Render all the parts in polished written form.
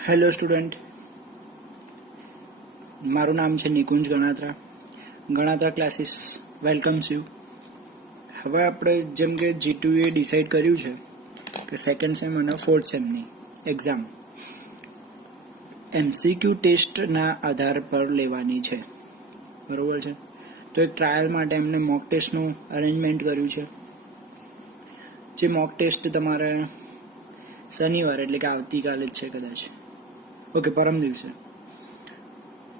Hello student, મારું નામ છે Nikunj Ganatra classes welcomes you. હવે આપણે જેમ કે G2એ ડિસાઇડ કર્યું છે કે સેકન્ડ સેમ અને ફોર્થ સેમની એક્ઝામ MCQ ટેસ્ટના આધાર પર લેવાની છે, બરોબર છે. તો એક ટ્રાયલ માટે એમને મોક ટેસ્ટનું અરેન્જમેન્ટ કર્યું છે. જે મોક ટેસ્ટ તમારે શનિવારે એટલે કે આવતીકાલે જ છે કદાચ, ઓકે પરમ દિવસે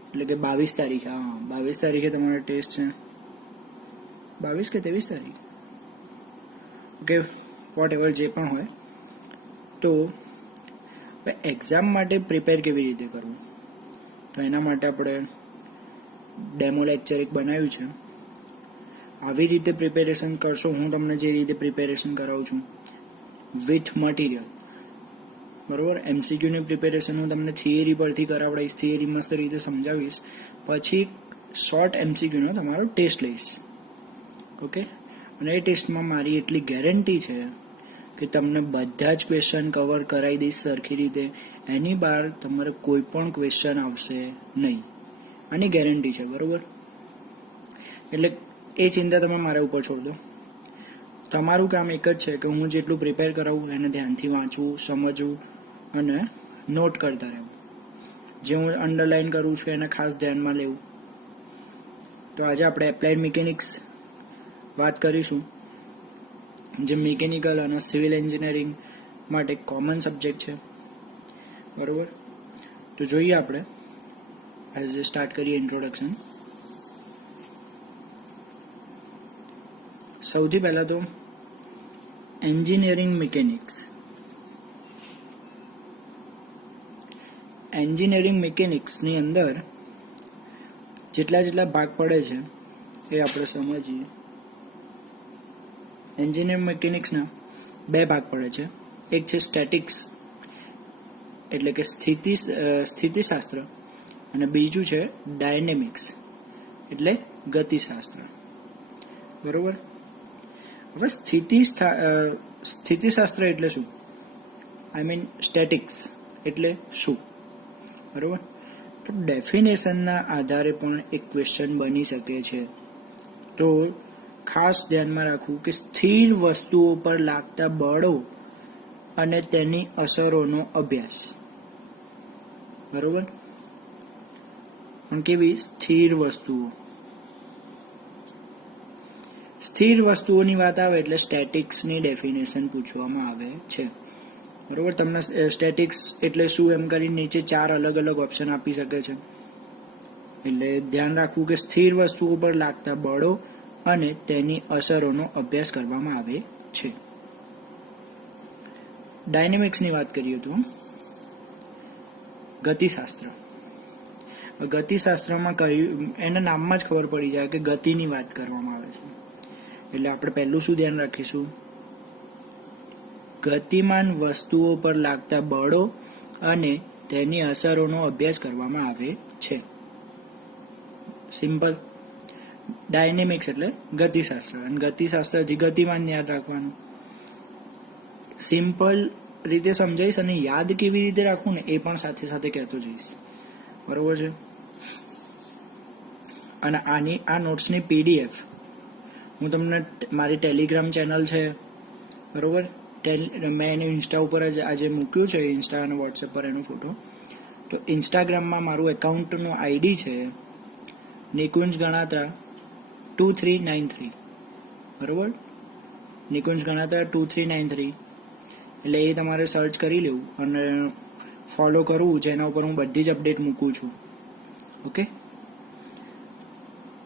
એટલે કે 22 તારીખે, 22 તારીખે તમારો ટેસ્ટ છે. 22 કે 23 તારીખ, ઓકે વોટ એવર જે પણ હોય. તો એક્ઝામ માટે પ્રિપેર કેવી રીતે કરવું, તો એના માટે આપણે ડેમો લેક્ચર એક બનાવ્યું છે. આવી રીતે પ્રિપેરેશન કરશો, હું તમને જે રીતે પ્રિપેરેશન કરાવું છું વિથ મટીરિયલ, બરોબર. MCQની પ્રિપેરેશન હું તમને થિયરી પરથી કરાવડાવીશ, થિયરી મસ્ત રીતે સમજાવીશ, પછી શોર્ટ MCQનો તમારો ટેસ્ટ લઈશ, ઓકે. અને એ ટેસ્ટમાં મારી એટલી ગેરંટી છે કે તમને બધા જ ક્વેશ્ચન કવર કરાવી દઈશ સરખી રીતે, એની બહાર તમારે કોઈ પણ ક્વેશ્ચન આવશે નહીં, આની ગેરંટી છે, બરોબર. એટલે એ ચિંતા તમે મારા ઉપર છોડ દો. તમારું કામ એક જ છે કે હું જેટલું પ્રિપેર કરાવું એને ધ્યાનથી વાંચવું, સમજવું અને નોટ કરતા રહેવું. જે હું અંડરલાઇન કરું છું એને ખાસ ધ્યાનમાં લેવું. તો આજે આપણે એપ્લાઇડ મિકેનિક્સ વાત કરીશું, જે મિકેનિકલ અને સિવિલ એન્જિનિયરિંગ માટે કોમન સબ્જેક્ટ છે, બરોબર. તો જોઈએ આપણે આજે સ્ટાર્ટ કરીએ ઇન્ટ્રોડક્શન. સૌથી પહેલાં તો એન્જિનિયરિંગ મિકેનિક્સ. એન્જિનિયરિંગ મિકેનિક્સની અંદર જેટલા ભાગ પડે છે એ આપણે સમજીએ. એન્જિનિયરિંગ મિકેનિક્સના બે ભાગ પડે છે. એક છે સ્ટેટિક્સ એટલે કે સ્થિતિશાસ્ત્ર, અને બીજું છે ડાયનેમિક્સ એટલે ગતિશાસ્ત્ર, બરોબર. હવે સ્થિતિશાસ્ત્ર એટલે શું, આઈ મીન સ્ટેટિક્સ એટલે શું, બરોબર. તો ડેફિનેશનના આધારે પણ એક ક્વેશ્ચન બની શકે છે. તો ખાસ ધ્યાનમાં રાખવું કે સ્થિર વસ્તુઓ પર લાગતા બળો અને તેની અસરોનો અભ્યાસ, બરોબર. પણ કેવી સ્થિર વસ્તુઓ, સ્થિર વસ્તુઓની વાત આવે એટલે સ્ટેટિક્સની ડેફિનેશન પૂછવામાં આવે છે, બરોબર. તમને સ્ટેટિક્સ એટલે શું એમ કરીને નીચે 4 અલગ અલગ ઓપ્શન આપી શકે છે. એટલે ધ્યાન રાખવું કે સ્થિર વસ્તુઓ પર લાગતા બળો અને તેની અસરોનો અભ્યાસ કરવામાં આવે છે. ડાયનેમિક્સની વાત કરીએ તો ગતિશાસ્ત્ર. ગતિશાસ્ત્રમાં કહ્યું, એના નામમાં જ ખબર પડી જાય કે ગતિની વાત કરવામાં આવે છે. એટલે આપણે પહેલું શું ધ્યાન રાખીશું, ગતિમાન વસ્તુઓ પર લાગતા બળો અને તેની અસરોનો અભ્યાસ કરવામાં આવે છે. સિમ્પલ. ડાયનેમિક્સ એટલે ગતિશાસ્ત્ર, અને ગતિશાસ્ત્રથી ગતિમાન યાદ રાખવાનું. સિમ્પલ રીતે સમજાવીશ અને યાદ કેવી રીતે રાખવું ને એ પણ સાથે સાથે કહેતો જઈશ, બરોબર છે. અને આ નોટ્સની PDF હું તમને મારી ટેલિગ્રામ ચેનલ છે, બરોબર. મેં એનું ઇન્સ્ટા ઉપર જ આજે મૂક્યું છે, ઇન્સ્ટા અને વોટ્સએપ પર એનો ફોટો. તો ઇન્સ્ટાગ્રામમાં મારું એકાઉન્ટનું ID છે નિકુંજ ગણાત્રા 2393, બરોબર. નિકુંજ ગણાત્રા 2393 એટલે એ તમારે સર્ચ કરી લેવું અને ફોલો કરવું, જેના ઉપર હું બધી જ અપડેટ મૂકું છું, ઓકે.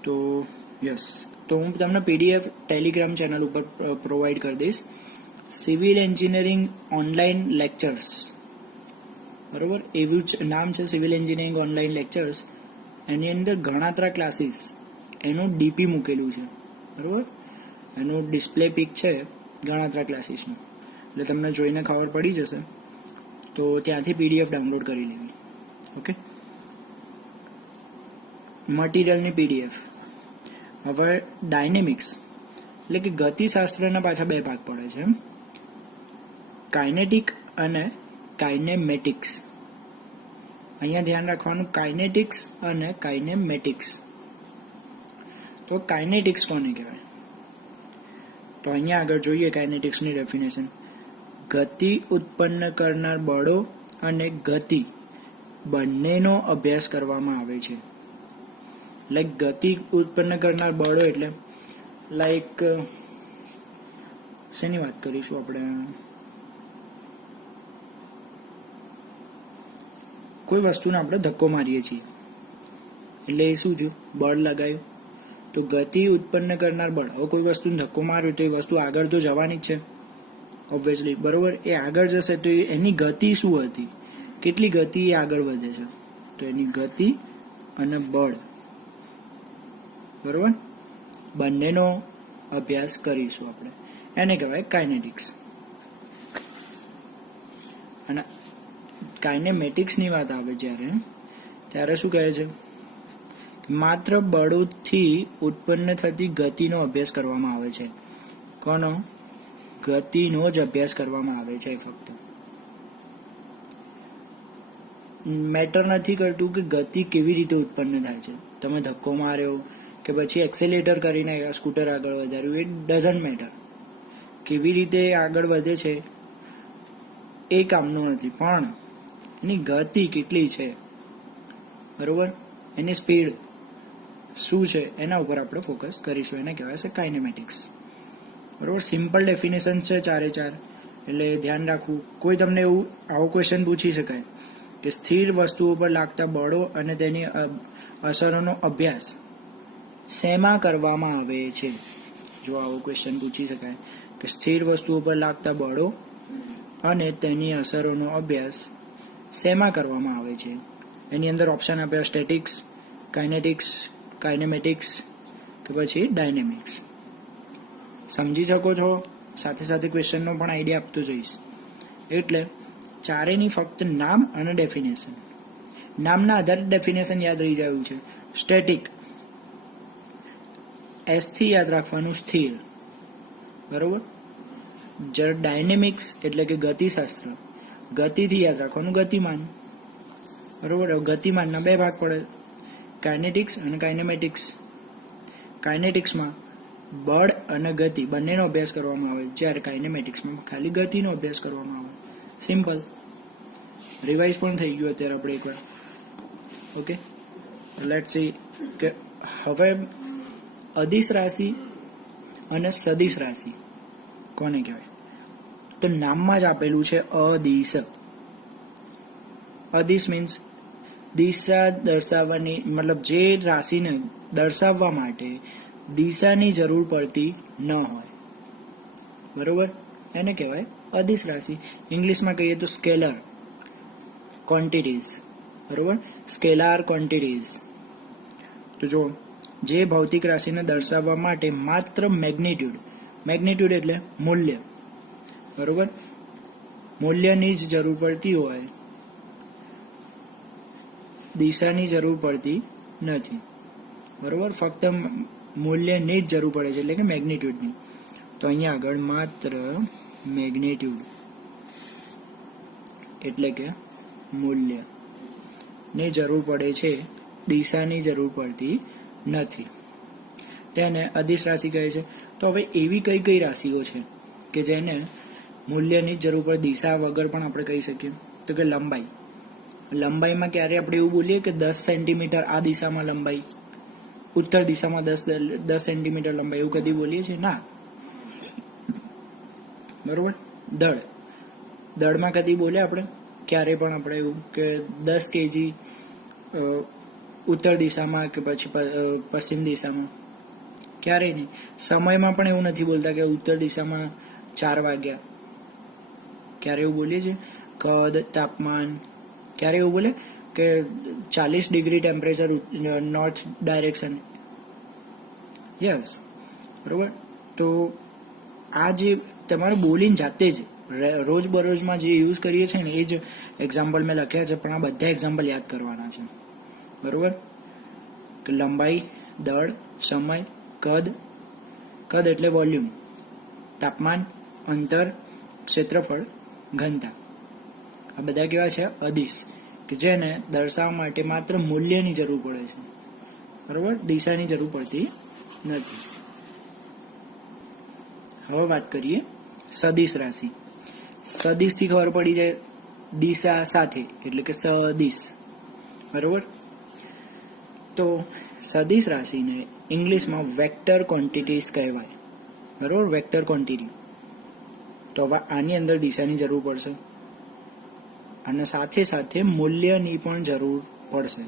તો યસ, તો હું તમને PDF ટેલિગ્રામ ચેનલ ઉપર પ્રોવાઈડ કરી દઈશ. સિવિલ એન્જિનિયરિંગ ઓનલાઈન લેક્ચર્સ, બરોબર, એવું જ નામ છે, સિવિલ એન્જિનિયરિંગ ઓનલાઈન લેક્ચર્સ. એની અંદર ગણાત્રા ક્લાસીસ એનું DP મૂકેલું છે, બરોબર. એનું ડિસ્પ્લે પિક છે ગણાત્રા ક્લાસીસનું, એટલે તમને જોઈને ખબર પડી જશે. તો ત્યાંથી PDF ડાઉનલોડ કરી લેવી, ઓકે. મટીરિયલની PDF. હવે ડાયનેમિક્સ એટલે કે ગતિશાસ્ત્રના પાછા બે ભાગ પડે છે, કાઇનેટિક અને કાઇનેમેટિક્સ. અહીંયા ધ્યાન રાખવાનું કાઇનેટિક્સ અને કાઇનેમેટિક્સ. તો કાઇનેટિક્સ કોને કહેવાય? તો અહીંયા આગળ જોઈએ કાઇનેટિક્સની ડેફિનેશન. ગતિ ઉત્પન્ન કરનાર બળો અને ગતિ બંનેનો અભ્યાસ કરવામાં આવે છે. લાઈક ગતિ ઉત્પન્ન કરનાર બળો એટલે લાઈક શેની વાત કરીશું આપણે? કોઈ વસ્તુને આપણે ધક્કો મારીએ છીએ એટલે એ શું થયું? બળ લગાવ્યું. તો ગતિ ઉત્પન્ન કરનાર બળ, હવે કોઈ વસ્તુને ધક્કો માર્યો તો એ વસ્તુ આગળ તો જવાની જ છે ઓબ્વિયસલી, બરોબર? એ આગળ જશે તો એની ગતિ શું હતી, કેટલી ગતિ એ આગળ વધે છે, તો એની ગતિ અને બળ, બરોબર, બંનેનો અભ્યાસ કરીશું આપણે. એને કહેવાય કાઇનેટિક્સ. અને કાઇનેમેટિક્સની વાત આવે ત્યારે શું કહે છે? માત્ર બળોથી ઉત્પન્ન થતી ગતિનો અભ્યાસ કરવામાં આવે છે. કોનો? ગતિનો જ અભ્યાસ કરવામાં આવે છે. ફક્ત મેટર નથી કરતું કે ગતિ કેવી રીતે ઉત્પન્ન થાય છે. તમે ધક્કો માર્યો કે પછી એક્સેલેટર કરીને સ્કૂટર આગળ વધાર્યું, ઇટ ડઝન્ટ મેટર. કેવી રીતે આગળ વધે છે એ કામનું નથી, પણ એની ગતિ કેટલી છે, બરોબર, એની સ્પીડ શું છે એના ઉપર આપણે ફોકસ કરીશું. એને કહેવાય છે કાઇનેમેટિક્સ. બરોબર, સિમ્પલ ડેફિનેશન છે ચારે ચાર, એટલે ધ્યાન રાખવું. કોઈ તમને એવું આવો ક્વેશ્ચન પૂછી શકાય કે સ્થિર વસ્તુઓ પર લાગતા બળો અને તેની અસરોનો અભ્યાસ શેમાં કરવામાં આવે છે? જો આવો ક્વેશ્ચન પૂછી શકાય કે સ્થિર વસ્તુઓ પર લાગતા બળો અને તેની અસરોનો અભ્યાસ શેમાં કરવામાં આવે છે? એની અંદર ઓપ્શન આપ્યા સ્ટેટિક્સ, કાઇનેટિક્સ, કાઇનેમેટિક્સ કે પછી ડાયનેમિક્સ. સમજી શકો છો? સાથે સાથે ક્વેશ્ચનનો પણ આઈડિયા આપતો જઈશ. એટલે ચારેની ફક્ત નામ અને ડેફિનેશન. નામના આધારે ડેફિનેશન યાદ રહી જાય છે. સ્ટેટિક, એસ થી યાદ રાખવાનું સ્થિર, બરોબર. જ્યારે ડાયનેમિક્સ એટલે કે ગતિશાસ્ત્ર, ગતિથી યાદ રાખવાનું ગતિમાન, બરોબર. ગતિમાનના બે ભાગ પડે, કાઇનેટિક્સ અને કાઇનેમેટિક્સ. કાઇનેટિક્સમાં બળ અને ગતિ બંનેનો અભ્યાસ કરવામાં આવે, જ્યારે કાઇનેમેટિક્સમાં ખાલી ગતિનો અભ્યાસ કરવામાં આવે. સિમ્પલ. રિવાઇઝ પણ થઈ ગયું અત્યારે આપણે એકવાર. ઓકે, લેટ્સ સી કે હવે અદિશ રાશિ અને સદિશ રાશિ કોને કહેવાય? તો નામમાં જ આપેલું છે અદિશ. અદિશ મીન્સ દિશા દર્શાવવાની, મતલબ જે રાશિને દર્શાવવા માટે દિશાની જરૂર પડતી ન હોય, બરોબર, એને કહેવાય અદિશ રાશિ. ઇંગ્લિશમાં કહીએ તો સ્કેલર ક્વોન્ટિટીઝ, બરોબર, સ્કેલાર ક્વોન્ટિટીઝ. તો જો જે ભૌતિક રાશિને દર્શાવવા માટે માત્ર મેગ્નિટ્યુડ એટલે મૂલ્ય, બરોબર, મૂલ્યની જ જરૂર પડતી હોય, દિશાની જરૂર પડતી નથી, બરોબર, ફક્ત મૂલ્યની જ જરૂર પડે છે, એટલે કે મેગ્નિટ્યુડની. તો અહીંયા આગળ માત્ર મેગ્નિટ્યુડ એટલે કે મૂલ્યની જરૂર પડે છે, દિશાની જરૂર પડતી નથી. તેને અદિશ રાશિ કહે છે. તો હવે એવી કઈ કઈ રાશિઓ છે કે જેને મૂલ્યની જરૂર પડે, દિશા વગર પણ આપણે કહી શકીએ? તો કે લંબાઈમાં ક્યારે આપણે એવું બોલીએ કે 10 સેન્ટીમીટર આ દિશામાં લંબાઈ, ઉત્તર દિશામાં 10 સેન્ટીમીટર લંબાઈ, એવું કદી બોલીએ છીએ? ના, બરોબર. દળમાં કદી બોલે આપણે? ક્યારે પણ આપણે એવું કે 10 કેજી ઉત્તર દિશામાં કે પછી પશ્ચિમ દિશામાં? ક્યારેય નહીં. સમયમાં પણ એવું નથી બોલતા કે ઉત્તર દિશામાં 4 વાગ્યા. ક્યારે એવું બોલીએ છીએ? કદ, તાપમાન, ક્યારે એવું બોલે કે 40 degree temperature north direction? Yes, બરોબર. તો આ જે તમારે બોલીને જાતે જ રોજબરોજમાં જે યુઝ કરીએ છીએ ને એ જ એક્ઝામ્પલ મેં લખ્યા છે, પણ આ બધા એક્ઝામ્પલ યાદ કરવાના છે, બરોબર. કે લંબાઈ, દળ, સમય, કદ એટલે વોલ્યુમ, તાપમાન, અંતર, ક્ષેત્રફળ, ઘનતા, આ બધા કેવા છે? અદિશ. કે જેને દર્શાવવા માટે માત્ર મૂલ્યની જરૂર પડે છે, બરોબર, દિશાની જરૂર પડતી નથી. હવે વાત કરીએ સદિશ રાશિ. સદિશથી ખબર પડી જાય દિશા સાથે, એટલે કે સદિશ, બરોબર. તો સદિશ રાશિને ઇંગ્લિશમાં વેક્ટર ક્વોન્ટિટીઝ કહેવાય, બરોબર, વેક્ટર ક્વોન્ટિટી. તો હવે આની અંદર દિશાની જરૂર પડશે અને સાથે સાથે મૂલ્યની પણ જરૂર પડશે.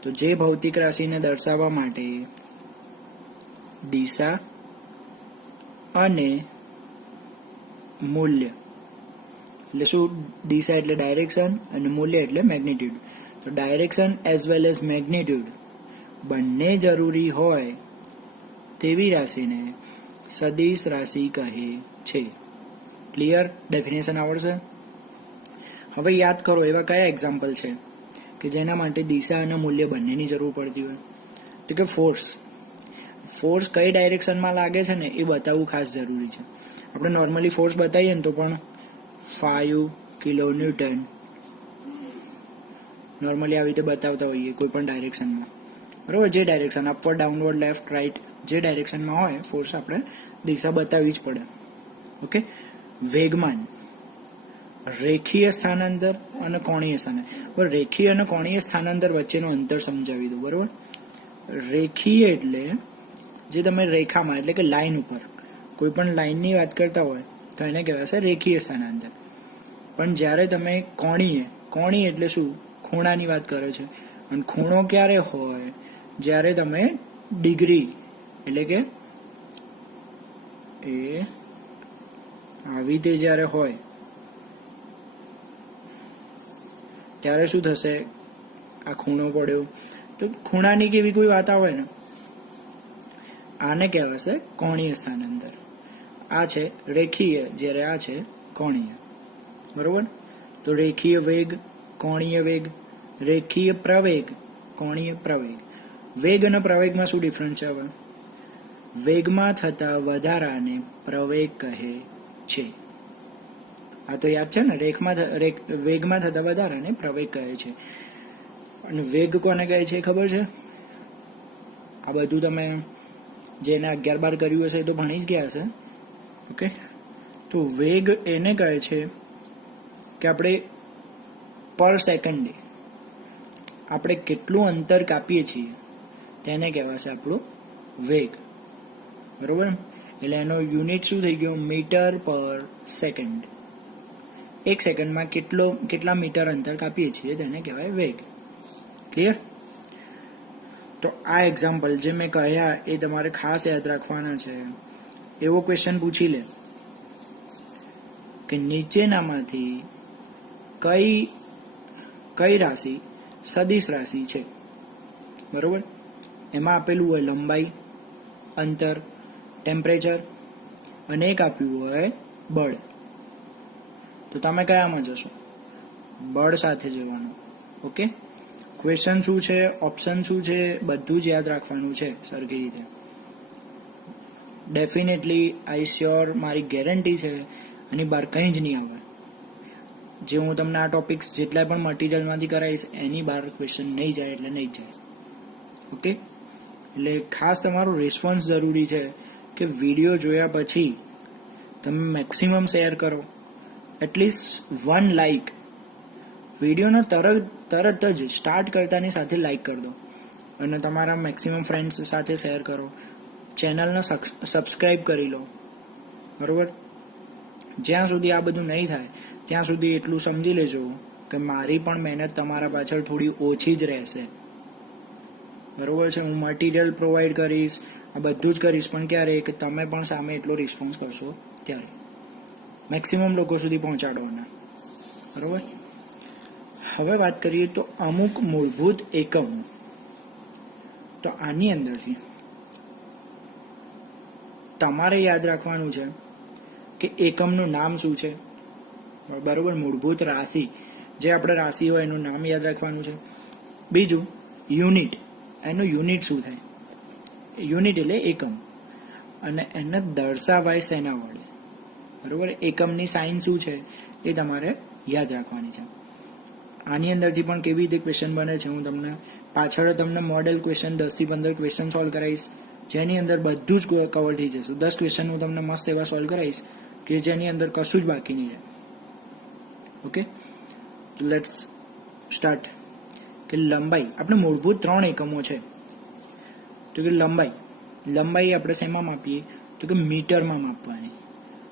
તો જે ભૌતિક રાશિને દર્શાવવા માટે દિશા અને મૂલ્ય, એટલે શું, દિશા એટલે ડાયરેક્શન અને મૂલ્ય એટલે મેગ્નિટ્યુડ. તો direction as well as magnitude બંને જરૂરી હોય તેવી રાશિને સદિશ રાશિ કહે છે. ક્લિયર? ડેફિનેશન આવડશે? હવે યાદ કરો એવા કયા એક્ઝામ્પલ છે કે જેના માટે દિશા અને મૂલ્ય બંનેની જરૂર પડતી હોય. તો કે ફોર્સ કઈ ડાયરેક્શનમાં લાગે છે ને એ બતાવવું ખાસ જરૂરી છે. આપણે નોર્મલી ફોર્સ બતાવીએ ને તો પણ 5 કિલોન્યુટન નોર્મલી આવી રીતે બતાવતા હોઈએ કોઈ પણ ડાયરેક્શનમાં, બરાબર. જે direction upward, downward, left, right, જે ડાયરેક્શનમાં હોય ફોર્સ આપણે દિશા બતાવવી જ પડે. ઓકે. વેગમાન, રેખીય સ્થાનાંતર અને કોણીય સ્થાનાંતર. રેખીય અને કોણીય સ્થાનાંતર વચ્ચેનું અંતર સમજાવી દો, બરોબર. રેખીય એટલે જે તમે રેખામાં, એટલે કે લાઈન ઉપર કોઈ પણ લાઈનની વાત કરતા હોય તો એને કહેવાશે રેખીય સ્થાનાંતર. પણ જ્યારે તમે કોણીય એટલે શું, ખૂણાની વાત કરે છે. અને ખૂણો ક્યારે હોય, જ્યારે તમે ડિગ્રી, એટલે કે એ આવી રીતે જ્યારે હોય ત્યારે શું થશે, આ ખૂણો પડ્યો, તો ખૂણાની કેવી કોઈ વાત આવે ને, આને કહેવાશે કોણીય સ્થાનાંતર. આ છે રેખીય, જ્યારે આ છે કોણીય, બરોબર. તો રેખીય વેગ, કોણીય વેગ, રેખીય પ્રવેગ, કોણીય પ્રવેગ. વેગ અને પ્રવેગમાં શું ડિફરન્સ છે? હવે વેગમાં થતા વધારાને પ્રવેગ કહે છે. આ તો યાદ છે ને, વેગમાં થતા વધારાને પ્રવેગ કહે છે. અને વેગ કોને કહે છે ખબર છે? આ બધું તમે જેને 11-12 કર્યું હશે તો ભણી જ ગયા હશે. ઓકે. તો વેગ એને કહે છે કે આપણે પર સેકન્ડે આપણે કેટલું અંતર કાપીએ છીએ તેને કહેવાશે આપણો વેગ, બરોબર. એટલે એનો યુનિટ શું થઈ ગયો, મીટર પર સેકન્ડ. એક સેકન્ડમાં કેટલા મીટર અંતર કાપીએ છીએ તેને કહેવાય વેગ. ક્લિયર? તો આ એક્ઝામ્પલ જે મેં કહ્યા એ તમારે ખાસ યાદ રાખવાના છે. એવો ક્વેશ્ચન પૂછી લે કે નીચેનામાંથી કઈ રાશિ સદિશ રાશિ છે, બરોબર. એમાં આપેલું હોય લંબાઈ, અંતર, ટેમ્પરેચર અને એક આપ્યું હોય બળ. તો તમે કયામાં જશો? બળ સાથે જવાનું. ઓકે. ક્વેશ્ચન શું છે, ઓપ્શન શું છે, બધું જ યાદ રાખવાનું છે સરખી રીતે. ડેફિનેટલી આઈ શ્યોર, મારી ગેરંટી છે એની બહાર કંઈ જ નહીં આવે. જે હું તમને આ ટોપિક્સ જેટલા પણ મટીરિયલમાંથી કરાવીશ એની બહાર ક્વેશ્ચન નહીં જાય એટલે નહીં જાય. ઓકે. એટલે ખાસ તમારો રિસ્પોન્સ જરૂરી છે કે વિડીયો જોયા પછી તમે મેક્સિમમ શેર કરો. એટલીસ્ટ 1 લાઇક, વિડીયોનો તરત જ સ્ટાર્ટ કરતાની સાથે લાઇક કરી દો અને તમારા મેક્સિમમ ફ્રેન્ડ્સ સાથે શેર કરો. ચેનલને સબસ્ક્રાઈબ કરી લો, બરોબર. જ્યાં સુધી આ બધું નહીં થાય ત્યાં સુધી એટલું સમજી લેજો કે મારી પણ મહેનત તમારા પાછળ થોડી ઓછી જ રહેશે, બરોબર છે. હું મટીરિયલ પ્રોવાઈડ કરીશ, આ બધું જ કરીશ, પણ ક્યારે કે તમે પણ સામે એટલો રિસ્પોન્સ કરશો ત્યારે. મેક્સિમમ લોકો સુધી પહોંચાડવાના, બરોબર. હવે વાત કરીએ તો અમુક મૂળભૂત એકમો. તો આની અંદરથી તમારે યાદ રાખવાનું છે કે એકમનું નામ શું છે, બરોબર. મૂળભૂત રાશિ, જે આપણે રાશિ હોય એનું નામ યાદ રાખવાનું છે. બીજું યુનિટ, એનું યુનિટ શું થાય, યુનિટ એટલે એકમ, અને એને દર્શાવાય શેના વડે, બરોબર. એકમની સાઇન શું છે એ તમારે યાદ રાખવાની છે. આની અંદરથી પણ કેવી રીતે ક્વેશ્ચન બને છે હું તમને પાછળ તમને મોડેલ ક્વેશ્ચન 10 થી 15 ક્વેશ્ચન સોલ્વ કરાવીશ, જેની અંદર બધું જ કવર થઈ જશે. 10 ક્વેશ્ચન હું તમને મસ્ત એવા સોલ્વ કરાવીશ કે જેની અંદર કશું જ બાકી નહીં રહે. ઓકે, તો લેટ્સ સ્ટાર્ટ. કે લંબાઈ આપણે મૂળભૂત 3 એકમો છે. તો કે લંબાઈ આપણે શેમાં માપીએ? તો કે મીટરમાં માપવાની.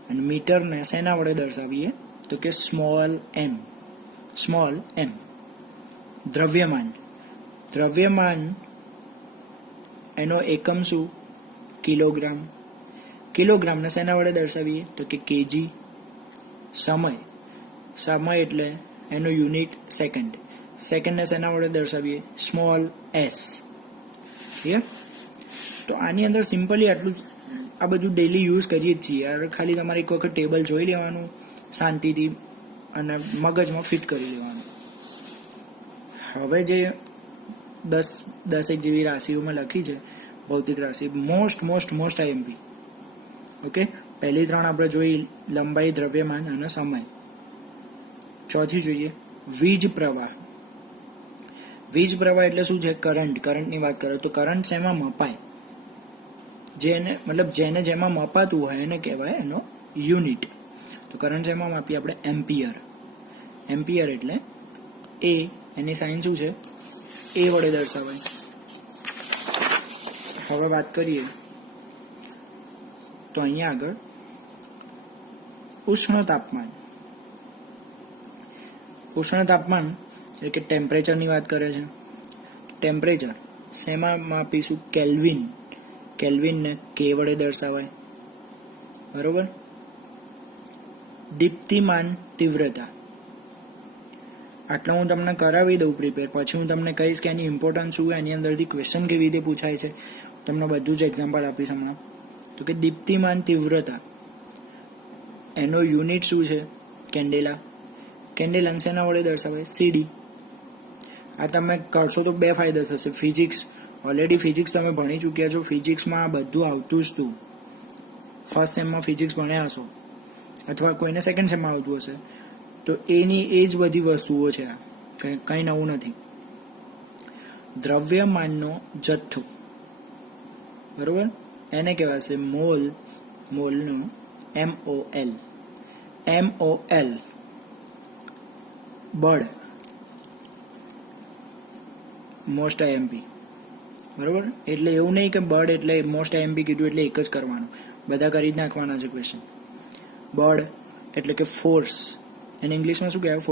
અને મીટરને શેના વડે દર્શાવીએ? તો કે સ્મોલ એમ. દ્રવ્યમાન એનો એકમ શું? કિલોગ્રામને શેના વડે દર્શાવીએ? તો કે કેજી. સમય એટલે એનો યુનિટ સેકન્ડને શેના વડે દર્શાવીએ? Small S. ક્લિયર? તો આની અંદર સિમ્પલી આટલું આ બધું ડેલી યુઝ કરીએ જ છીએ. ખાલી તમારે એક વખત ટેબલ જોઈ લેવાનું શાંતિથી અને મગજમાં ફિટ કરી લેવાનું. હવે જે 10 જેવી રાશિઓ મેં લખી છે ભૌતિક રાશિ, મોસ્ટ આઈએમપી. ઓકે, પહેલી 3 આપણે જોઈ, લંબાઈ, દ્રવ્યમાન અને સમય. ચોથી જોઈએ વીજ પ્રવાહ એટલે શું છે? કરંટની વાત કરો તો કરંટ શેમાં મપાય? જેને જેમાં મપાતું હોય એને કહેવાય એનો યુનિટ. તો કરંટ શેમાં માપીએ આપણે? એમ્પિયર એટલે એ, એની સાઇન શું છે? એ વડે દર્શાવાય. હવે વાત કરીએ તો અહીંયા આગળ ઉષ્ણ તાપમાન એટલે કે ટેમ્પરેચરની વાત કરે છે. ટેમ્પરેચર શેમાં માપીશું? કેલ્વિનને કે વડે દર્શાવાય. બરોબર. દીપ્તિમાન તીવ્રતા, આટલા હું તમને કરાવી દઉં પ્રિપેર, પછી હું તમને કહીશ કે એની ઇમ્પોર્ટન્સ શું, એની અંદરથી ક્વેશ્ચન કેવી રીતે પૂછાય છે, તમને બધું જ એક્ઝામ્પલ આપીશ હમણાં. તો કે દીપ્તિમાન તિવ્રતા એનો યુનિટ શું છે? કેન્ડેલા શેના વડે દર્શાવાય? સીડી. આ તમે કરશો તો 2 ફાયદા થશે. ઓલરેડી ફિઝિક્સ તમે ભણી ચૂક્યા છો, ફિઝિક્સમાં આ બધું આવતું જ હતું. ફર્સ્ટ સેમમાં ફિઝિક્સ ભણ્યા હશો અથવા કોઈને સેકન્ડ સેમમાં આવતું હશે, તો એની એ જ બધી વસ્તુઓ છે. આ કંઈ નવું નથી. દ્રવ્યમાનનો જથ્થો, બરોબર, એને કહેવાશે મોલનો MOL. બળ, મોસ્ટ આઈએમપી. બરોબર, એટલે એવું નહીં કે બળ એટલે મોસ્ટ આઈએમપી કીધું એટલે એક જ કરવાનું, બધા કરી જ નાખવાના છે ક્વેશ્ચન. બળ એટલે કે ફોર્સ, એને ઇંગ્લિશમાં શું કહેવાય?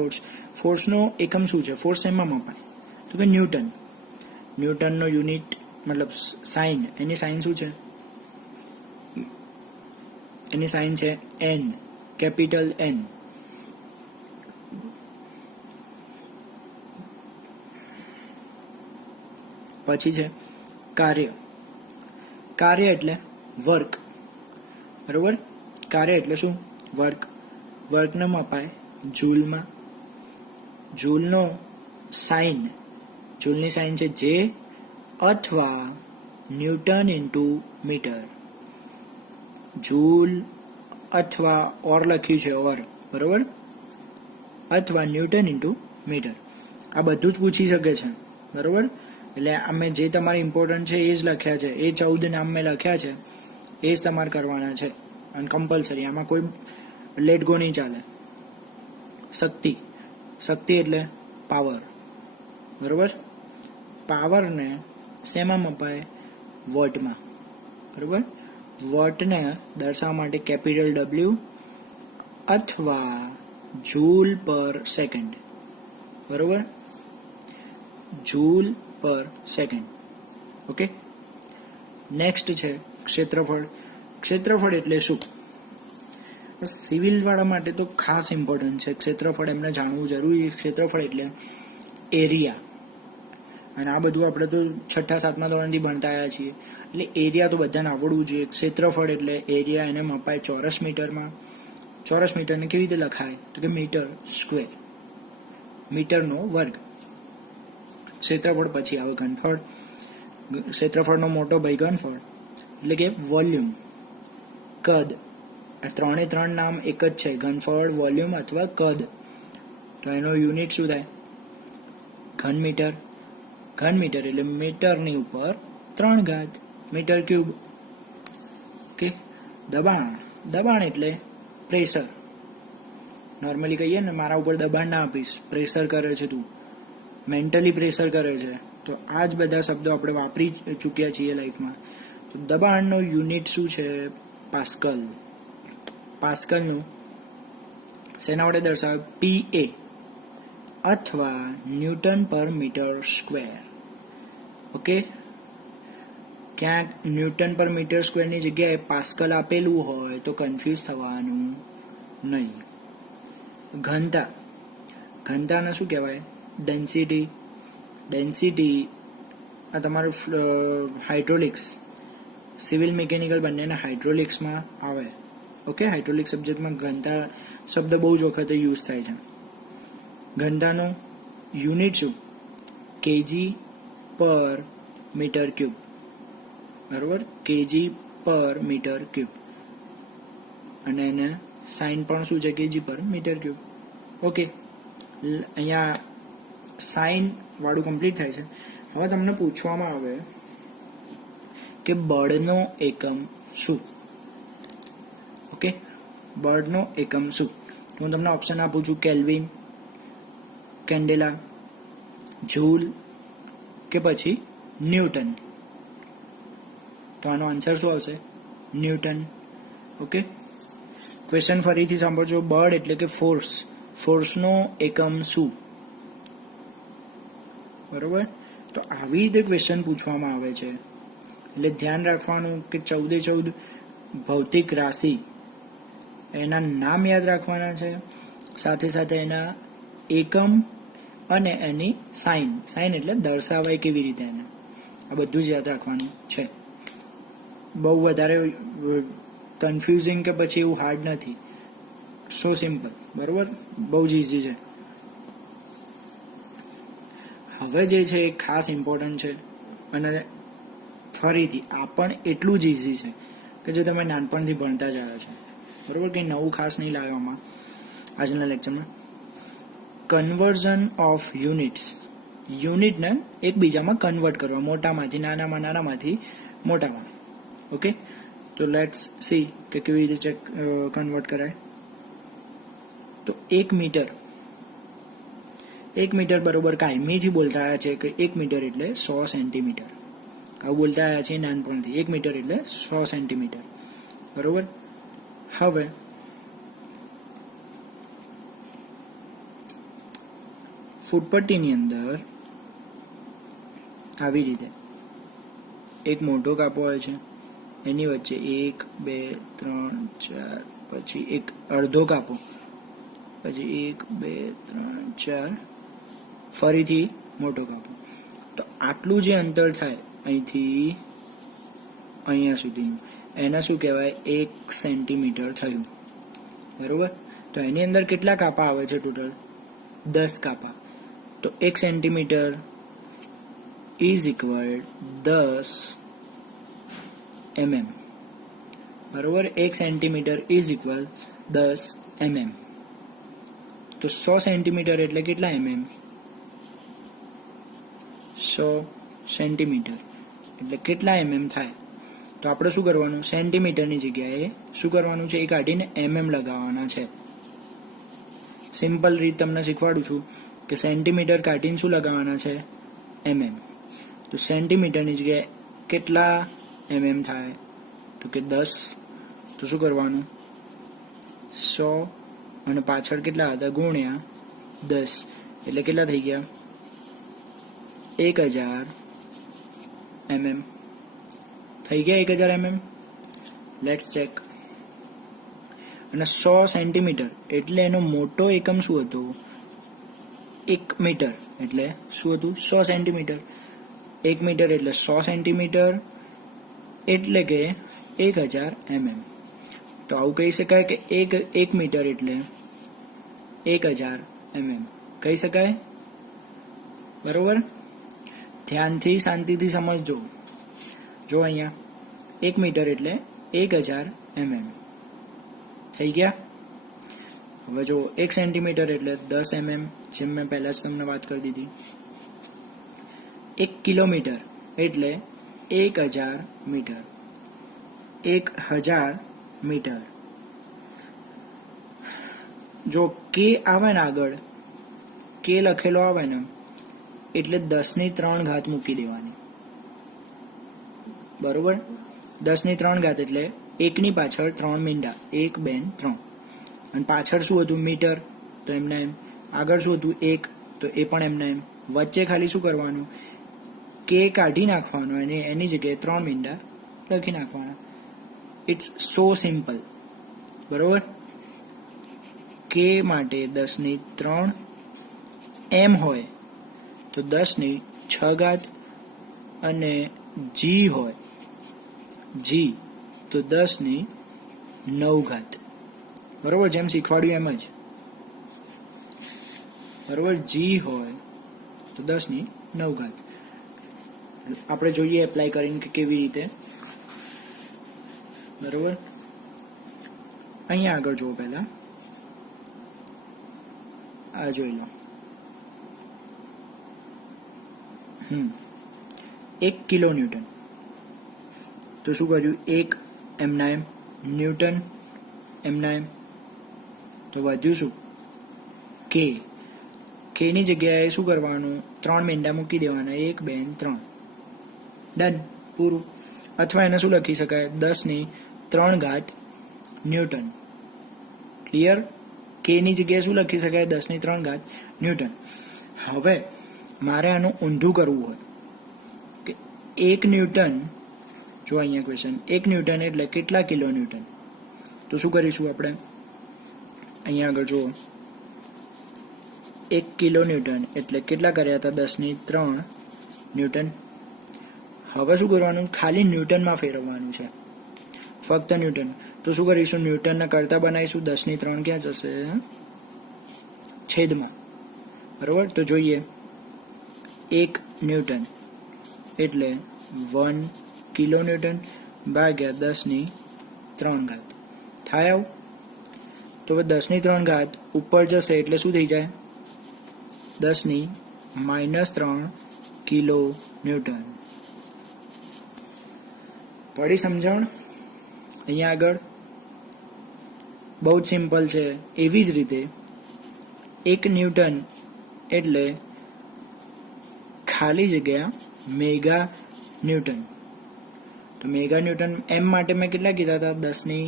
ફોર્સનો એકમ શું છે? ફોર્સ શેમાં મપાય? તો કે ન્યૂટનનો યુનિટ સાઇન, એની સાઇન શું છે? એની સાઇન છે N, કેપિટલ N. પછી છે કાર્ય એટલે વર્ક. બરોબર, કાર્ય એટલે શું? વર્કને મપાય જૂલમાં. જૂલની સાઇન છે જે અથવા ન્યૂટન ઇન્ટુ મીટર. જૂલ અથવા ઓર લખ્યું છે, બરોબર, અથવા ન્યૂટન ઇન્ટુ મીટર. આ બધું જ પૂછી શકે છે. બરોબર, એટલે અમે જે તમારે ઇમ્પોર્ટન્ટ છે એ જ લખ્યા છે, એ 14 નામ મેં લખ્યા છે, એ જ તમારે કરવાના છે અને કમ્પલસરી. આમાં કોઈ લેટ ગો નહીં ચાલે. શક્તિ એટલે પાવર. બરોબર, પાવરને શેમાં મપાય? વોટમાં. બરોબર, વોટને દર્શાવવા માટે કેપિટલ W અથવા જૂલ પર સેકન્ડ. બરોબર, જૂલ પર સેકન્ડ. ઓકે, નેક્સ્ટ છે ક્ષેત્રફળ એટલે શું? સિવિલ વાળા માટે તો ખાસ ઇમ્પોર્ટન્ટ છે ક્ષેત્રફળ, એમને જાણવું જરૂરી. ક્ષેત્રફળ એટલે એરિયા, અને આ બધું આપણે તો 6ઠા-7મા ધોરણથી ભણતા આવ્યા છીએ, એટલે એરિયા તો બધાને આવડવું જોઈએ. ક્ષેત્રફળ એટલે એરિયા, એને મપાય ચોરસ મીટરમાં. ચોરસ મીટરને કેવી રીતે લખાય? તો કે મીટર સ્ક્વેર, મીટરનો વર્ગ. ક્ષેત્રફળ પછી આવે ઘનફળ. ક્ષેત્રફળનો મોટો ભાઈ ઘનફળ એટલે કે વોલ્યુમ. કદ, આ 3 નામ એક જ છે, ઘનફળ, વોલ્યુમ અથવા કદ. તો એનો યુનિટ શું થાય? ઘન મીટર એટલે મીટરની ઉપર 3 ઘાત મીટર ક્યુબ. ઓકે. દબાણ એટલે પ્રેશર. નોર્મલી કહીએ ને, મારા ઉપર દબાણ ના આપીશ, પ્રેશર કરે છે તું, મેન્ટલી પ્રેશર કરે છે. તો આ જ બધા શબ્દો આપણે વાપરી ચૂક્યા છીએ લાઈફમાં. તો દબાણનો યુનિટ શું છે? પાસ્કલ. પાસ્કલનું શેના વડે દર્શાવે? PA અથવા ન્યૂટન પર મીટર સ્ક્વેર. ઓકે. ક્યાંક ન્યૂટન પર મીટર સ્ક્વેરની જગ્યાએ પાસ્કલ આપેલું હોય તો કન્ફ્યુઝ થવાનું નહીં. ઘનતાને શું કહેવાય? ડેન્સિટી આ તમારું હાઇડ્રોલિક્સ, સિવિલ મિકેનિકલ બંનેના હાઇડ્રોલિક્સમાં આવે. ઓકે. હાઇડ્રોલિક સબ્જેક્ટમાં ઘનતા શબ્દ બહુ જ વખતે યુઝ થાય છે. ઘનતાનો યુનિટ શું? kg પર મીટર ક્યુબ. બરોબર? kg પર મીટર ક્યુબ. અને એને સાઇન પણ શું છે? kg પર મીટર ક્યુબ. ઓકે. અહીંયા સાઇન વાળું કમ્પ્લીટ થાય છે. હવે તમને પૂછવામાં આવે કે બળનો એકમ શું? ઓકે. બળનો એકમ શું? હું તમને ઓપ્શન આપું છું: કેલ્વિન, કેન્ડેલા, જૂલ કે પછી ન્યૂટન. તો આનો આન્સર શું આવશે? ન્યૂટન. ઓકે. ક્વેશ્ચન ફરીથી સાંભળજો. બળ એટલે કે ફોર્સ. ફોર્સનો એકમ શું? બરોબર? તો આવી રીતે ક્વેશ્ચન પૂછવામાં આવે છે. એટલે ધ્યાન રાખવાનું કે 14 ભૌતિક રાશિ, એના નામ યાદ રાખવાના છે, સાથે સાથે એના એકમ અને એની સાઇન એટલે દર્શાવાય કેવી રીતે એને, આ બધું જ યાદ રાખવાનું છે. બહુ વધારે કન્ફ્યુઝિંગ કે પછી એવું હાર્ડ નથી. સો સિમ્પલ. બરોબર? બહુ જ ઇઝી છે. હવે જે છે એ ખાસ ઇમ્પોર્ટન્ટ છે, અને ફરીથી આ પણ એટલું જ ઇઝી છે કે જે તમે નાનપણથી ભણતા જ આવ્યા છો. બરોબર? કંઈ નવું ખાસ નહીં લાવવામાં આજના લેક્ચરમાં. Conversion of units. યુનિટને એકબીજામાં કન્વર્ટ કરવા, મોટામાંથી નાનામાંથી મોટામાં. ઓકે. તો લેટ્સ સી કે કેવી રીતે કન્વર્ટ કરાય. તો 1 મીટર બરોબર કાયમીથી બોલતા આવ્યા છે કે 1 મીટર એટલે 100 સેન્ટીમીટર. આવું બોલતા આવ્યા છે નાનપણથી. 1 મીટર એટલે 100 સેન્ટીમીટર. બરોબર? હવે ફૂટપટ્ટીની અંદર આવી રીતે એક મોટો કાપો હોય છે, એની વચ્ચે 1 2 3 4, પછી એક અડધો કાપો, પછી 1 2 3 4, ફરીથી મોટો કાપો. તો આટલું જે અંતર થાય અહીંથી અહીંયા સુધીનું, એને શું કહેવાય? 1 સેન્ટીમીટર થયું. બરોબર? તો એની અંદર કેટલા કાપા આવે છે ટોટલ? 10 કાપા. તો 1 સેન્ટીમીટર ઇઝ ઇક્વલ 10 mm. બરોબર? 1 સેન્ટીમીટર ઇઝ ઇક્વલ 10 mm. તો 100 સેન્ટીમીટર એટલે કેટલા mm? 100 સેન્ટીમીટર એટલે કેટલા mm થાય? તો આપણે શું કરવાનું? સેન્ટીમીટરની જગ્યાએ શું કરવાનું છે? એ કાઢીને mm લગાવવાના છે. સિમ્પલ રીત તમને શીખવાડું છું કે સેન્ટીમીટર કાઢીને શું લગાવવાના છે? mm. તો સેન્ટીમીટરની જગ્યાએ કેટલા mm થાય? તો કે 10. તો શું કરવાનું? 100 અને પાછળ કેટલા હતા? ગુણ્યા 10 એટલે કેટલા થઈ ગયા? 1000 mm. થઈ ગયા 1000 mm. Let's check. અને 100 સેન્ટીમીટર એટલે એનો મોટો એકમ શું હતો? 1 મીટર એટલે શું હતું? 100 સેન્ટીમીટર. 1 મીટર એટલે 100 સેન્ટીમીટર એટલે કે 1000 mm. તો આવું કહી શકાય કે 1 મીટર એટલે 1000 mm કહી શકાય. બરોબર? ધ્યાનથી શાંતિથી સમજજો. જો અહીંયા 1 મીટર એટલે 1000 mm થઈ ગયા. હવે જો 1 સેન્ટીમીટર એટલે 10 mm, જેમ મેં પહેલા જ તમને વાત કરી દીધી. 1 કિલોમીટર એટલે 1000 મીટર. 1000 મીટર. જો કે આવે ને આગળ, કે લખેલો આવે ને એટલે 10⁻³ મૂકી દેવાની. બરોબર? 10⁻³ એટલે 1 ની પાછળ 3 મીંડા, 1 2 3. અને પાછળ શું હતું? મીટર. તો એમને એમ. આગળ શું હતું? 1. તો એ પણ એમને એમ. વચ્ચે ખાલી શું કરવાનું? કે કાઢી નાખવાનો અને એની જગ્યાએ 3 મીંડા લખી નાખવાના. It's so simple. બરોબર? કે માટે 10⁻³ એમ હોય તો 10⁻⁶ અને જી હોય જી તો 10⁻⁹. બરોબર? જેમ શીખવાડ્યું એમ જ. બરોબર? જી હોય તો 10⁻⁹. આપણે જોઈએ એપ્લાય કરીને કે કેવી રીતે. બરોબર? અહીંયા આગળ જુઓ. પહેલા આ જોઈ લો. 1 કિલોન્યુટન. તો શું કર્યું? 1 એમના એમ, ન્યૂટન એમના એમ. તો વધ્યું શું? કે. કેની જગ્યાએ શું કરવાનું? 3 મીંડા મૂકી દેવાના. 1 2 3. ડન. પૂરું. અથવા એને શું લખી શકાય? 10⁻³ ન્યૂટન. ક્લિયર? કેની જગ્યાએ શું લખી શકાય? 10⁻³ ન્યૂટન. હવે મારે આનું ઊંધું કરવું હોય કે 1 ન્યૂટન. જો અહીંયા ક્વેશ્ચન, 1 ન્યૂટન એટલે કેટલા કિલો ન્યૂટન? તો શું કરીશું આપણે? અહીંયા આગળ જુઓ. 1 કિલો ન્યૂટન એટલે કેટલા કર્યા હતા? 10⁻³ ન્યૂટન. હવે શું કરવાનું? ખાલી ન્યૂટનમાં ફેરવવાનું છે. ફક્ત ન્યૂટન. તો શું કરીશું? ન્યૂટનના કરતા બનાવીશું. 10⁻³ ક્યાં જશે? છેદમાં. બરોબર? તો જોઈએ. 1 ન્યૂટન એટલે 1 કિલો ન્યૂટન ભાગ્યા 10⁻³ થાય આવું. તો હવે 10⁻³ ઉપર જશે એટલે શું થઈ જાય? 10⁻³ કિલો ન્યૂટન. પડી સમજણ? અહીંયા આગળ બહુ જ સિમ્પલ છે. એવી જ રીતે 1 ન્યૂટન એટલે ખાલી જગ્યા મેગા ન્યૂટન. તો મેગા ન્યૂટન એમ માટે મેં કેટલા કીધા હતા? 10⁻⁶.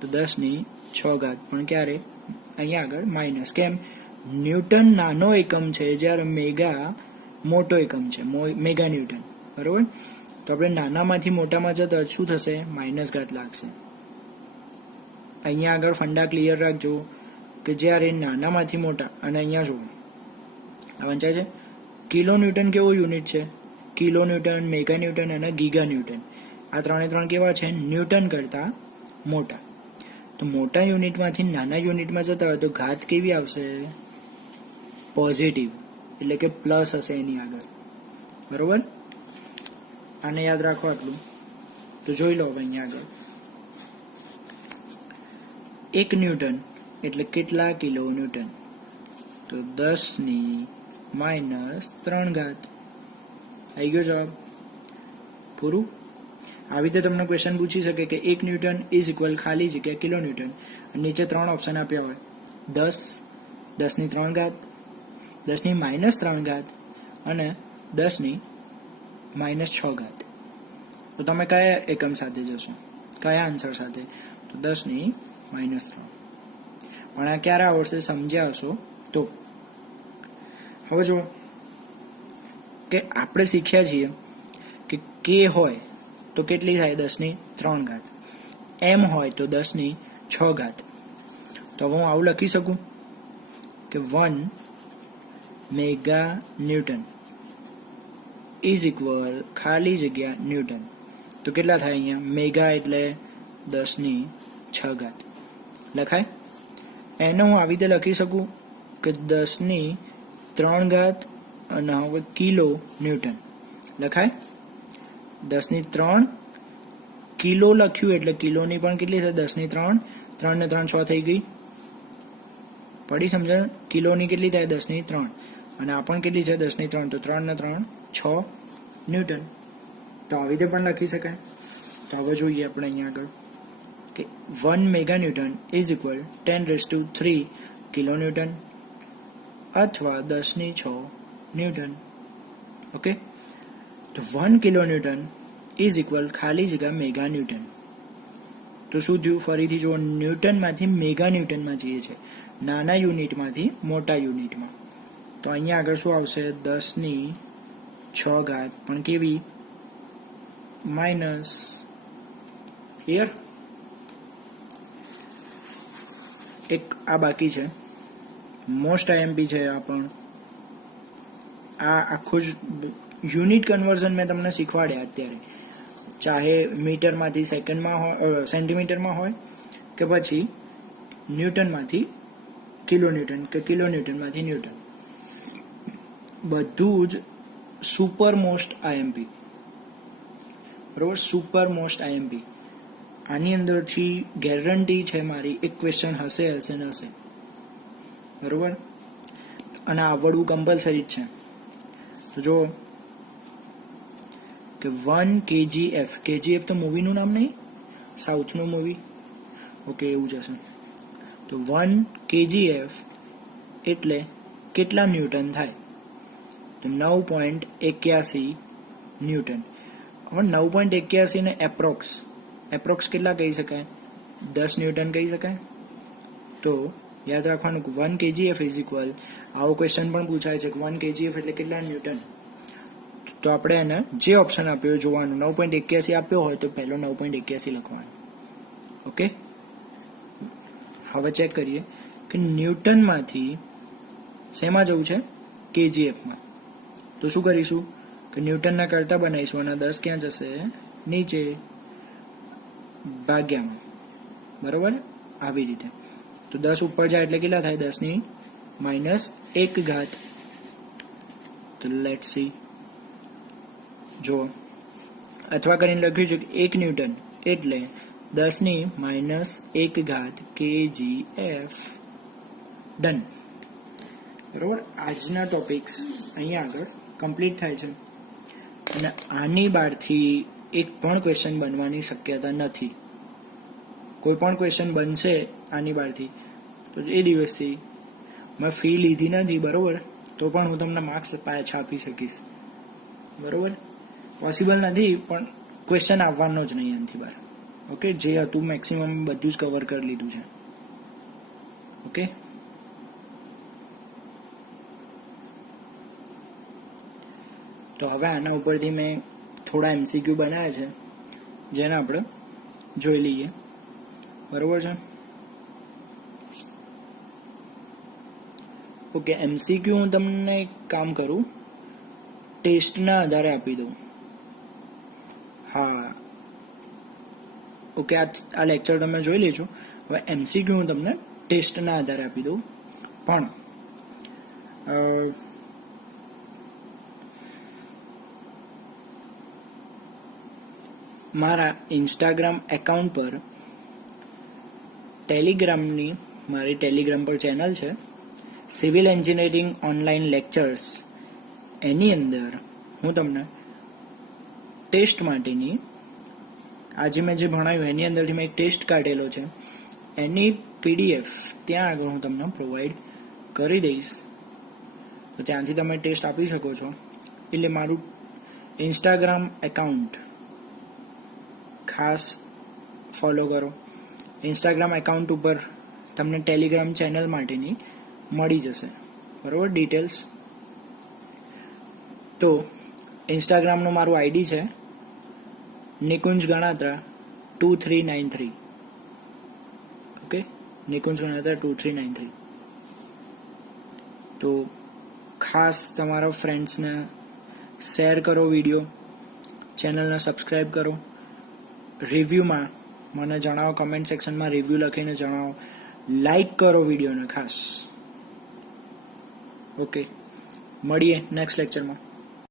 તો 10⁻⁶. પણ ક્યારે? અહીંયા આગળ માઇનસ. કેમ? ન્યૂટન નાનો એકમ છે જ્યારે મેગા મોટો એકમ છે. Mega newton. બરોબર? તો આપણે નાનામાંથી મોટામાં જતા શું થશે? -ઘાત લાગશે. અહીંયા આગળ ફંડા ક્લિયર રાખજો કે જ્યારે નાનામાંથી મોટા. અને અહીંયા જુઓ, આ વંચાય છે. કિલો ન્યૂટન કેવો યુનિટ છે? કિલો ન્યૂટન, મેગા ન્યૂટન અને ગીગા ન્યૂટન. આ 3 કેવા છે? ન્યૂટન કરતા મોટા. તો મોટા યુનિટમાંથી નાના યુનિટમાં જતા હોય તો ઘાત કેવી આવશે? પોઝિટિવ. એટલે કે પ્લસ હશે એની આગળ. બરોબર? આને યાદ રાખો આટલું. તો જોઈ લો હવે અહીંયા આગળ. 1 ન્યૂટન એટલે કેટલા કિલો ન્યૂટન? તો 10⁻⁻�3. આવી ગયો જવાબ. પૂરું. આવી રીતે તમને ક્વેશ્ચન પૂછી શકે કે 1 ન્યૂટન ઇઝ ઇક્વલ ખાલી જગ્યા કિલો ન્યૂટન. નીચે 3 ઓપ્શન આપ્યા હોય. 10, 10⁻³ 10⁻⁻³ અને 10⁻⁶. તો તમે કયા એકમ સાથે જશો? કયા આન્સર સાથે? તો 10⁻⁻3. પણ આ ક્યારે આવડશે? સમજ્યા હશો તો. હવે જો કે આપણે શીખ્યા છીએ કે કે હોય તો કેટલી થાય? 10⁻⁻. એમ હોય તો 10⁻⁶. તો હવે હું આવું લખી શકું કે 1 મેગા ન્યૂટન ઇઝ ઇક્વલ ખાલી જગ્યા ન્યૂટન. તો કેટલા થાય અહીંયા? મેગા એટલે 10⁻⁶. લખાય? એને હું આવી રીતે લખી શકું કે 10⁻³ અને હવે કિલો ન્યૂટન. લખાય? 10⁻³ કિલો લખ્યું એટલે કિલોની પણ કેટલી થાય? 10⁻³ 3 ને 3 6 થઈ ગઈ. પડી સમજણ? કિલોની કેટલી થાય? 10⁻³ અને આ પણ કેટલી છે 10⁻³ તો 3 ને 3 6 ન્યૂટન. તો આવી રીતે પણ લખી શકાય. તો હવે જોઈએ આપણે અહીંયા આગળ કે 1 mega newton is equal 10⁻³ kilo newton અથવા 10⁶ ન્યૂટન. ઓકે, તો 1 કિલો ન્યૂટન ઇઝ ઇક્વલ ખાલી જગ્યા મેગા ન્યૂટન. તો શું થયું? ફરીથી જો ન્યૂટનમાંથી મેગા ન્યૂટનમાં જઈએ છે, નાના યુનિટમાંથી મોટા યુનિટમાં. તો અહીંયા આગળ શું આવશે? 10⁶ પણ કેવી? માઇનસ. ક્લિયર? એક આ બાકી છે, મોસ્ટ આઈએમપી છે આ પણ. આ આખું જ યુનિટ કન્વર્ઝન મેં તમને શીખવાડ્યા અત્યારે, ચાહે મીટરમાંથી સેકન્ડમાં હોય, સેન્ટીમીટરમાં હોય, કે પછી ન્યૂટનમાંથી કિલો ન્યૂટન, કે કિલો ન્યૂટનમાંથી ન્યૂટન. બધું જ સુપર મોસ્ટ આઈએમપી. બરોબર? Super most IMP. આની અંદરથી ગેરંટી છે મારી, એક ક્વેશ્ચન હશે ને હશે. બરોબર? અને આવડવું કમ્પલસરી જ છે. તો જો કે 1 kgf, kgf તો મૂવીનું નામ નહીં, સાઉથનું મૂવી. ઓકે, એવું જ હશે. તો 1 kgf એટલે કેટલા ન્યૂટન થાય? તો 9.81 ન્યૂટન. હવે 9.81 ને એપ્રોક્સ કેટલા કહી શકાય? 10 ન્યૂટન કહી શકાય. તો યાદ રાખવાનું કે 1 kgf ઇઝ ઇક્વલ, આવો ક્વેશ્ચન પણ પૂછાય છે કે 1 kgf એટલે કેટલા ન્યૂટન. તો આપણે એને જે ઓપ્શન આપ્યો જોવાનું, 9.81 આપ્યો હોય તો પહેલો 9.81 લખવાનું. ઓકે, હવે ચેક કરીએ કે ન્યૂટનમાંથી શેમાં જવું છે? kgfમાં. તો શું કરીશું કે ન્યૂટનના કરતા બનાવીશું અને 10 ક્યાં જશે? નીચે ભાગ્યામાં. બરોબર? આવી રીતે. તો 10 ઉપર જાય એટલે કેટલા થાય? 10⁻1. તો લેટ્સ સી. જો અથવા કરીને લખ્યું છે કે 1 ન્યૂટન એટલે 10⁻1 kgf. ડન. બરોબર? આજના ટોપિક્સ અહીંયા આગળ કમ્પ્લીટ થાય છે. અને આની બહારથી એક પણ ક્વેશ્ચન બનવાની શક્યતા નથી. કોઈ પણ ક્વેશ્ચન બનશે આની બહારથી તો એ દિવસથી મેં ફી લીધી નથી, બરોબર, તો પણ હું તમને માર્ક્સ પાછા આપી શકીશ. બરોબર? પોસિબલ નથી, પણ ક્વેશ્ચન આવવાનો જ નહીં એનાથી બહાર. ઓકે, જે હતું મેક્સિમમ બધું જ કવર કરી લીધું છે. ઓકે, તો હવે આના ઉપરથી મેં થોડા એમસીક્યુ બનાવ્યા છે, જેને આપણે જોઈ લઈએ. બરોબર છે? ઓકે, એમસીક્યુ હું તમને એક કામ કરું, ટેસ્ટના આધારે આપી દઉં. હા, ઓકે, આ લેક્ચર તમે જોઈ લેજો. હવે એમસીક્યુ હું તમને ટેસ્ટના આધારે આપી દઉં. પણ મારા ઇન્સ્ટાગ્રામ એકાઉન્ટ પર મારી ટેલિગ્રામ પર ચેનલ છે, સિવિલ એન્જિનિયરિંગ ઓનલાઈન લેક્ચર્સ. એની અંદર હું તમને ટેસ્ટ માટેની, આજે મેં જે ભણાવ્યું એની અંદરથી મેં એક ટેસ્ટ કાઢેલો છે, એની PDF ત્યાં આગળ હું તમને પ્રોવાઈડ કરી દઈશ. તો ત્યાંથી તમે ટેસ્ટ આપી શકો છો. એટલે મારું ઇન્સ્ટાગ્રામ એકાઉન્ટ ખાસ ફોલો કરો. ઇન્સ્ટાગ્રામ એકાઉન્ટ ઉપર તમને ટેલિગ્રામ ચેનલ માટેની મળી જશે. બરાબર? ડિટેલ્સ. તો ઇન્સ્ટાગ્રામનું મારું આઈડી છે નિકુંજ ગણાત્રા 2393. ઓકે, નિકુંજ ગણાત્રા 2393. તો ખાસ તમારા ફ્રેન્ડ્સને શેર કરો વિડીયો, ચેનલને સબસ્ક્રાઈબ કરો. રિવ્યૂમાં મને જણાવો, કમેન્ટ સેક્શનમાં રિવ્યૂ લખીને જણાવો. લાઈક કરો વિડીયોને ખાસ. ઓકે, મળીએ નેક્સ્ટ લેક્ચરમાં.